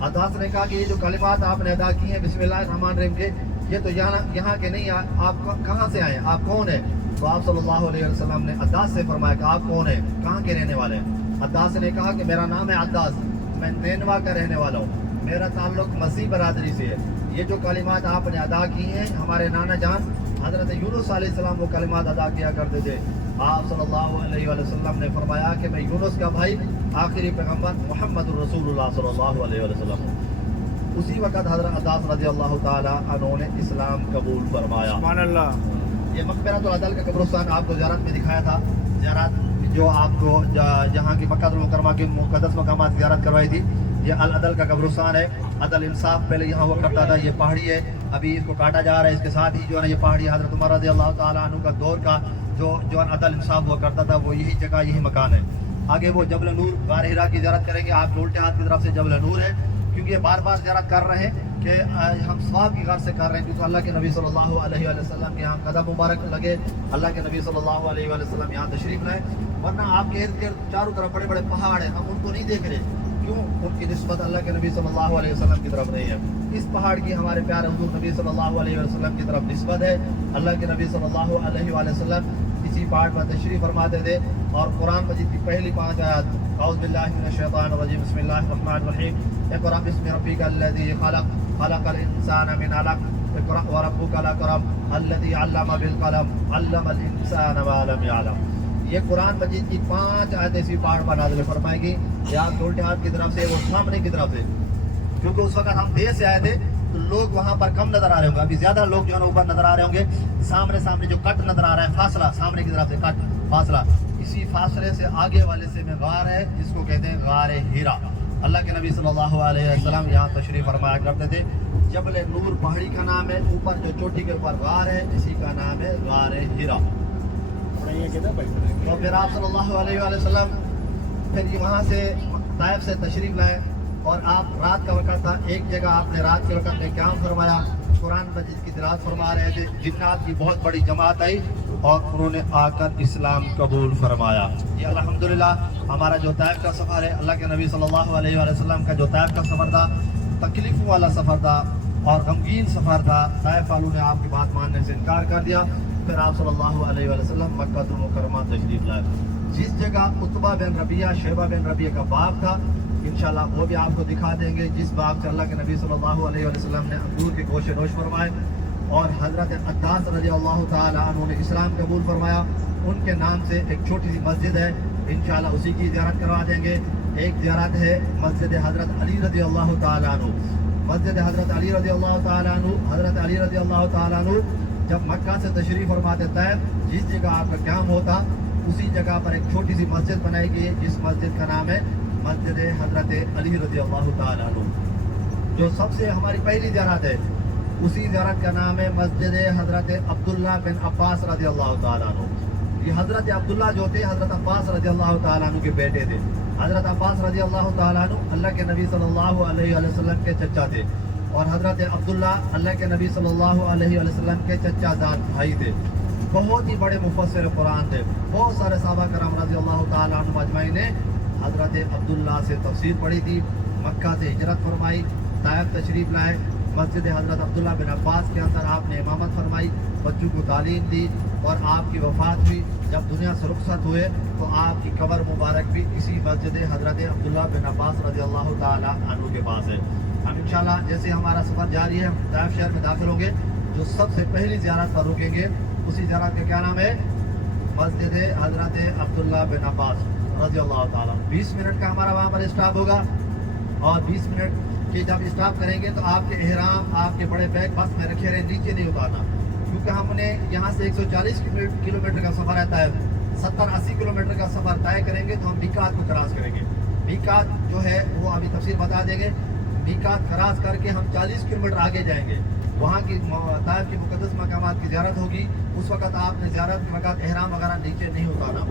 अद्दास ने कहा कि ये जो कलिमात आपने अदा की हैं बिस्मिल्लाहिर्रहमानिर्रहीम के, ये तो यहाँ के नहीं, आप कहाँ से आए, आप कौन है? तो आप सल्लल्लाहु अलैहि वसल्लम ने अद्दास से फरमाया कि आप कौन है, कहाँ के रहने वाले हैं? अद्दास ने कहा कि मेरा नाम है अद्दास, मैं नैनवा का रहने वाला हूँ, मेरा ताल्लुक मसीह बरादरी से है। ये जो कलिमात आपने अदा की हैं, हमारे नाना जान हज़रत यूनुस अलैहिस्सलाम वो कलिमात अदा किया करते थे। आप सल्लल्लाहु अलैहि वसल्लम ने फरमाया कि मैं यूनुस का भाई आखिरी पैगम्बर मोहम्मद रसूलुल्लाह सल्लल्लाहु अलैहि वसल्लम हूँ। उसी वक़्त हज़रत अद्दास रज़ियल्लाहु ताला अन्हु ने इस्लाम कबूल फरमाया। सुभान अल्लाह। ये मक़बरतुल अदल का कब्रिस्तान आपको ज़ियारत में दिखाया था, ज़ियारत जो आपको जहाँ की मक्का मुकर्रमा के मुक़द्दस मकामात ज़ियारत करवाई थी। ये अल अदल का कब्रिस्तान है। अदल इंसाफ पहले यहाँ हुआ करता था, ये पहाड़ी है, अभी इसको काटा जा रहा है। इसके साथ ही जो है ना ये पहाड़ी हज़रत उमर रज़ियल्लाहु ताला अन्हु का दौर का जो अदल इंसाफ हुआ करता था, वो यही जगह यही मकान है। आगे वो जबल नूर गार हिरा की ज़ियारत करेंगे, आप उल्टे हाथ की तरफ से जबल नूर है, क्योंकि ये बार बार ज़ियारत कर रहे हैं कि हम सवाब की गर्ज से कर रहे हैं, क्योंकि अल्लाह के नबी सल्लल्लाहु अलैहि वसल्लम के यहाँ कदम मुबारक लगे, अल्लाह के नबी सल्लल्लाहु अलैहि वसल्लम यहाँ तशरीफ लाए। वरना आपके इर्द गिर्द चारों तरफ बड़े बड़े पहाड़ हैं, हम उनको नहीं देख रहे, क्यों? उनकी निस्बत अल्लाह के नबी सल्लल्लाहु अलैहि वसल्लम की तरफ नहीं है। इस पहाड़ की हमारे प्यारे हुजूर नबी सल्लल्लाहु अलैहि वसल्लम की तरफ निस्बत है। अल्लाह के नबी सल्लल्लाहु अलैहि वसल्लम इसी पहाड़ पर तशरीफ फरमाते थे। और कुरान मजीद की पहली 5 आयत, औज़ु बिल्लाहि मिनश शैतानिर रजीम, बिस्मिल्लाहिर रहमानिर रहीम, इक़रा बिस्मि रब्बिकल लज़ी खलक़, खलक़ल इंसाना मिन अलक़, इक़रा व रब्बुकल अकरम, अल्लज़ी अल्लम बिल कलम, अल्लमल इंसाना मा लम यअलम। ये कुरान मजीद की 5 आयतें इसी पहाड़ पर नाज़िल फरमाएगी। या उल्टे हाथ की तरफ से, वो सामने की तरफ से, क्योंकि उस वक्त हम देर से आए थे तो लोग वहाँ पर कम नजर आ रहे होंगे, अभी ज्यादा लोग जो है ना ऊपर नजर आ रहे होंगे। सामने जो कट नजर आ रहा है, फासला, सामने की तरफ से कट फासला, इसी फासले से आगे वाले से में गार है, जिसको कहते हैं गार हिरा। अल्लाह के नबी सल्लल्लाहु अलैहि वसल्लम यहाँ तशरीफ फरमाया करते थे। जबल नूर पहाड़ी का नाम है, ऊपर जो चोटी के ऊपर गार है, इसी का नाम है गार हिरा। तो फिर आप सल्लल्लाहु अलैहि वसल्लम फिर वहाँ से ताइफ से तशरीफ लाए, और आप रात का वक़्त था, एक जगह आपने रात के वक़्त में क़याम फरमाया, कुरान मजीद की तिलावत फरमा रहे थे। जिन्नात की बहुत बड़ी जमात आई और उन्होंने आकर इस्लाम कबूल फरमाया। ये अल्हम्दुलिल्लाह हमारा जो ताइफ का सफ़र है, अल्लाह के नबी सल्लल्लाहु अलैहि वसल्लम का जो ताइफ का सफ़र था, तकलीफ़ों वाला सफ़र था और गमगीन सफ़र था। ताइफ वालों ने आपकी बात मानने से इनकार कर दिया। फिर आप सल्लल्लाहु अलैहि वसल्लम मक्का मुकर्रमा तशरीफ लाए। जिस जगह उतबा बिन रबिया, शैबा बिन रबिया का बाग था, इंशाल्लाह वो भी आपको दिखा देंगे, जिस बाग से अल्लाह के नबी सल्लल्लाहु अलैहि वसल्लम ने अंगूर के गोशे नोश फरमाए और हज़रत अद्दास रज़ियल्लाहु ताला अन्हु ने इस्लाम कबूल फरमाया। उनके नाम से एक छोटी सी मस्जिद है, इंशाल्लाह उसी की ज़ियारत करवा देंगे। एक ज़ियारत है मस्जिद हज़रत अली रज़ियल्लाहु ताला अन्हु, मस्जिद हज़रत अली रज़ियल्लाहु ताला अन्हु। हज़रत अली रज़ियल्लाहु ताला अन्हु जब मक्का से तशरीफ़ फरमाते थे, जिस जगह आपका क़याम होता उसी जगह पर एक छोटी सी मस्जिद बनाई गई, जिस मस्जिद का नाम है मस्जिद हज़रत अली रज़ियल्लाहु ताला अन्हु। जो सबसे हमारी पहली ज़ियारत है, उसी ज़ियारत का नाम है मस्जिद हज़रत अब्दुल्ला बिन अब्बास रज़ियल्लाहु ताला अन्हु। ये हज़रत अब्दुल्ला जो थे, हज़रत अब्बास रज़ियल्लाहु ताला अन्हु के बेटे थे। हज़रत अब्बास रज़ियल्लाहु ताला अन्हु अल्लाह के नबी सल्लल्लाहु अलैहि वसल्लम के चचा थे, और हज़रत अब्दुल्ला अल्लाह के नबी सल्लल्लाहु अलैहि वसल्लम के चचा जात भाई थे। बहुत ही बड़े मुफस्सिर कुरान थे। बहुत सारे सहाबा करम रज़ियल्लाहु ताला अन्हुम अजमाइन ने हज़रत अब्दुल्ला से तफसीर पढ़ी थी। मक्का से हिजरत फरमाई, ताइफ तशरीफ़ लाए, मस्जिद हज़रत अब्दुल्ला बिन अब्बास के अंदर आपने इमामत फरमाई, बच्चों को तालीम दी, और आपकी वफ़ात हुई। जब दुनिया से रुखसत हुए तो आपकी कब्र मुबारक भी इसी मस्जिद हज़रत अब्दुल्ला बिन अब्बास रज़ियल्लाहु ताला अन्हु के पास है। हम इंशाल्लाह जैसे हमारा सफ़र जारी है, हम ताइफ शहर में दाखिल होंगे, जो सबसे पहली ज़ियारत पर रुकेंगे, उसी ज़ियारत का क्या नाम है? मस्जिद हज़रत अब्दुल्ला बिन अब्बास रज़ियल्लाहु ताला। 20 मिनट का हमारा वहाँ पर स्टॉप होगा, और 20 मिनट की जब स्टॉप करेंगे तो आपके एहराम, आपके बड़े बैग बस में रखे रहे, नीचे नहीं उतारना, क्योंकि हमने यहाँ से 140 किलोमीटर का सफ़र रहता है। 70-80 किलोमीटर का सफ़र तय करेंगे तो हम मीकात को क्रॉस करेंगे। मीकात जो है वो अभी तफसीर बता देंगे। मीकात क्रॉस करके हम 40 किलोमीटर आगे जाएंगे, वहाँ की ताइफ की मुक़द्दस मकामात की ज़ियारत होगी। उस वक़्त आपने ज़ियारत के वक़्त एहराम वगैरह नीचे नहीं उतारना।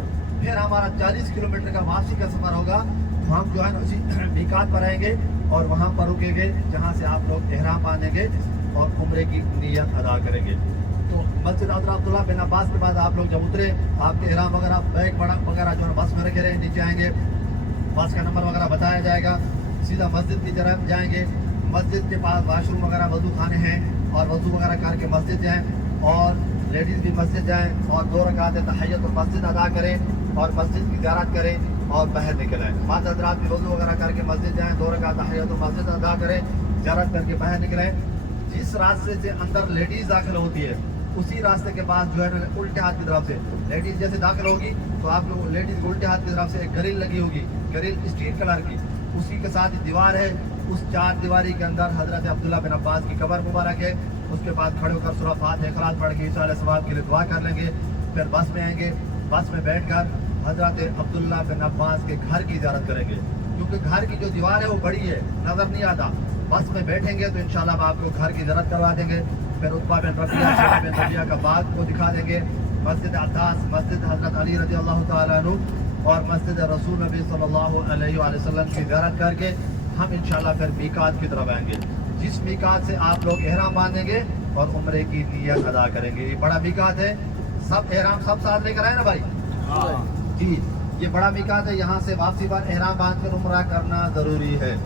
फिर हमारा 40 किलोमीटर का वापसी का सफ़र होगा, तो हम जो है ना उसी मीकात पर आएंगे और वहाँ पर रुकेंगे, जहाँ से आप लोग एहराम बांधेंगे और उम्रे की नियत अदा करेंगे। तो मस्जिद हज़रत अब्दुल्ला बिन अब्बास के बाद आप लोग जब उतरे, आपके एहराम वगैरह बैग बड़ा वगैरह जो है बस में रखे रहे, नीचे आएंगे, बस का नंबर वगैरह बताया जाएगा। सीधा मस्जिद की तरफ जाएंगे। मस्जिद के पास वाशरूम वगैरह वजू खाने हैं और वजू वगैरह करके मस्जिद जाएं और लेडीज़ भी मस्जिद जाएं और 2 रकात तहियतुल मस्जिद अदा करें और मस्जिद की ज़ियारत करें और बाहर निकलें। बाद हज़रात भी वजू वगैरह करके मस्जिद जाएं, 2 रकात तहियतुल मस्जिद अदा करें, ज़ियारत करके बाहर निकलें। जिस रास्ते से अंदर लेडीज़ दाखिल होती है उसी रास्ते के पास जो है ना उल्टे हाथ की तरफ से लेडीज़ जैसे दाखिल होगी तो आप लोग लेडीज़ के उल्टे हाथ की तरफ से एक ग्रिल लगी होगी, ग्रिल स्टील कलर की, उसी के साथ ही दीवार है। उस 4 दीवारी के अंदर हज़रत अब्दुल्ला बिन अब्बास की कब्र मुबारक है। उसके बाद खड़े होकर सूरह फातिहा इखलास पढ़ के इंशाअल्लाह सवाब के लिए दुआ कर लेंगे। फिर बस में आएंगे, बस में बैठकर हज़रत अब्दुल्ला बिन अब्बास के घर की ज़ियारत करेंगे, क्योंकि घर की जो दीवार है वो बड़ी है, नज़र नहीं आता। बस में बैठेंगे तो इंशाअल्लाह हम आपको घर की ज़ियारत करवा देंगे। फिर उत्बा बिन रबिया का बाग को दिखा देंगे, मस्जिद अत्तास, मस्जिद हज़रत अली रज़ी अल्लाह तआला अन्हु और मस्जिद रसूल नबी सल्लल्लाहु अलैहि वसल्लम की ज़ियारत करके हम इंशाअल्लाह फिर मीकात की तरफ आएंगे। जिस मीकात से आप लोग एहराम बांधेंगे और उम्रे की नियत अदा करेंगे। ये बड़ा मीकात है, सब एहराम सब साथ लेकर आए ना भाई? जी, ये बड़ा मीकात है। यहाँ से वापसी पर एहराम बांध कर उम्रा करना ज़रूरी है।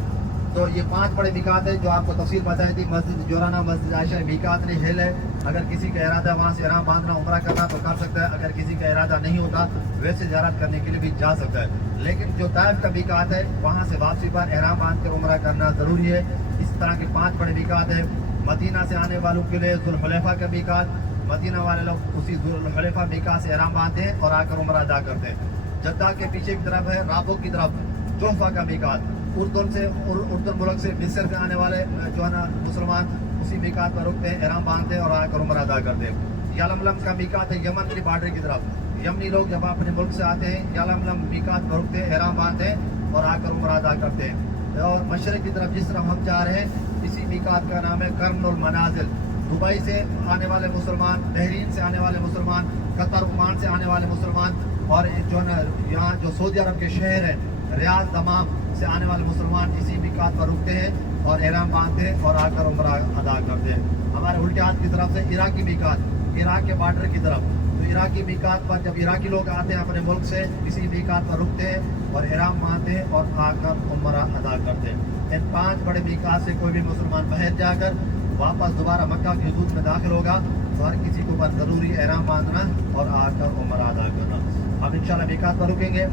तो ये 5 बड़े मीकात है जो आपको तफसील बताई थी। मस्जिद जोराना, मस्जिद आयशा मीकात नहीं हिल है। अगर किसी का इरादा वहाँ से एहराम बांधना उम्रा करना तो कर सकता है। अगर किसी का इरादा नहीं होता वैसे ज़ियारत करने के लिए भी जा सकता है। लेकिन जो ताइफ का मीकात है वहाँ से वापसी पर एहराम बांध कर उम्रा करना ज़रूरी है। इस तरह के 5 बड़े मीकात है। मदीना से आने वालों के लिए ज़ुल्हुलैफ़ा का मीकात, मदीना वाले लोग उसी ज़ुल्हुलैफ़ा मीकात से एहराम बांधते हैं और आकर उम्रा अदा करते हैं। जद्दा के पीछे की तरफ है राबो की तरफ जोहफा का मीकात। उर्दन मुल्क से मिस्र से आने वाले जो है ना मुसलमान उसी मीकात पर रुकते हैं, एहराम बांधते हैं और आकर उम्रा अदा करते हैं। यालमलम का मीकात है यमन की बॉर्डर की तरफ। यमनी लोग जब अपने मुल्क से आते हैं यालमलम मीकात पर रुकते हैं, एहराम बांधते हैं और आकर उम्रा अदा करते हैं। और मशरक़ की तरफ जिस तरफ हम जा रहे हैं इसी मीकात का नाम है कर्नुल मनाजिल। दुबई से आने वाले मुसलमान, बहरीन से आने वाले मुसलमान, कतर ओमान से आने वाले मुसलमान और जो है ना यहाँ जो सऊदी अरब के शहर हैं रियाद दमाम से आने वाले मुसलमान इसी मीकात पर रुकते हैं और एहराम बांधते हैं और आकर उम्रा अदा करते हैं। हमारे उल्टे हाथ की तरफ से इराकी मीकात, इराक के बॉर्डर की तरफ। तो इराकी मीकात पर जब इराकी लोग आते हैं अपने मुल्क से इसी मीकात पर रुकते हैं और एहराम बांधते हैं और आकर उम्रा अदा करते हैं। इन 5 बड़े मीकात से कोई भी मुसलमान बाहर जाकर वापस दोबारा मक्का की हुदूद में दाखिल होगा तो हर किसी को बस ज़रूरी एहराम बांधना और आकर उम्रा अदा करना। अब इंशाअल्लाह मीकात पर रुकेंगे,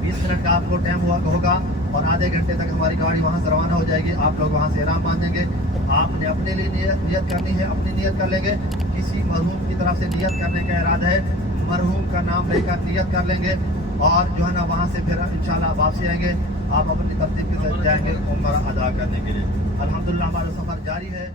20 मिनट का आपको टाइम होगा और आधे घंटे तक हमारी गाड़ी वहाँ से रवाना हो जाएगी। आप लोग वहाँ से एहराम बांधेंगे। आपने अपने लिए नियत करनी है, अपनी नियत कर लेंगे। किसी मरहूम की तरफ से नियत करने का इरादा है, मरहूम का नाम लेकर नियत कर लेंगे और जो है ना वहाँ से फिर इंशाल्लाह वापसी आएंगे। आप अपनी तरतीब के साथ जाएंगे उम्रा अदा करने के लिए। अल्हम्दुलिल्लाह हमारा सफ़र जारी है।